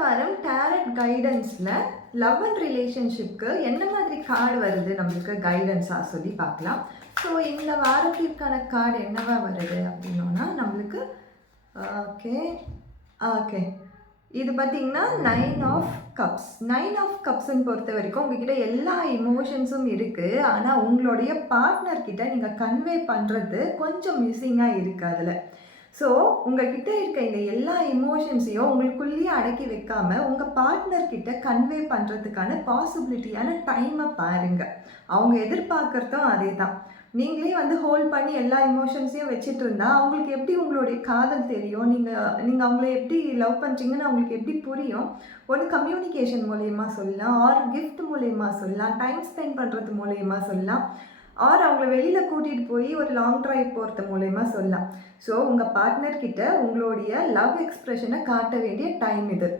வாரம் tarot கைடன்ஸில் love and ரிலேஷன்ஷிப்க்கு என்ன மாதிரி கார்டு வருது நம்மளுக்கு கைடன்ஸாக சொல்லி பார்க்கலாம். ஸோ இந்த வாரத்திற்கான கார்டு என்னவா வருது அப்படின்னா நம்மளுக்கு ஓகே ஓகே இது பார்த்திங்கன்னா 9 ஆஃப் கப்ஸ். 9 ஆஃப் கப்ஸ்ன்னு பொறுத்த வரைக்கும் உங்ககிட்ட எல்லா இமோஷன்ஸும் இருக்குது. ஆனால் உங்களுடைய பார்ட்னர்கிட்ட நீங்கள் கன்வே பண்ணுறது கொஞ்சம் மிஸ்ஸிங்காக இருக்குது அதில். ஸோ உங்கள்கிட்ட இருக்க இந்த எல்லா இமோஷன்ஸையும் உங்களுக்குள்ளேயே அடக்கி வைக்காமல் உங்கள் பார்ட்னர்கிட்ட கன்வே பண்ணுறதுக்கான பாசிபிலிட்டியான டைமை பாருங்கள். அவங்க எதிர்பார்க்குறதும் அதே தான். நீங்களே ஹோல்ட் பண்ணி எல்லா இமோஷன்ஸையும் வச்சுட்டு இருந்தால் அவங்களுக்கு எப்படி உங்களுடைய காதல் தெரியும், நீங்கள் அவங்கள எப்படி லவ் பண்ணுறீங்கன்னு அவங்களுக்கு எப்படி புரியும்? ஒன்று கம்யூனிகேஷன் மூலயமா சொல்லலாம், ஆர் கிஃப்ட் மூலயமா சொல்லலாம், டைம் ஸ்பெண்ட் பண்ணுறது மூலயமா சொல்லலாம், ஆர் அவங்கள வெளியில் கூட்டிகிட்டு போய் ஒரு லாங் ட்ரைவ் போகிறது மூலயமா சொல்லலாம். ஸோ உங்கள் பார்ட்னர்கிட்ட உங்களுடைய லவ் எக்ஸ்ப்ரெஷனை காட்ட வேண்டிய டைம் இது.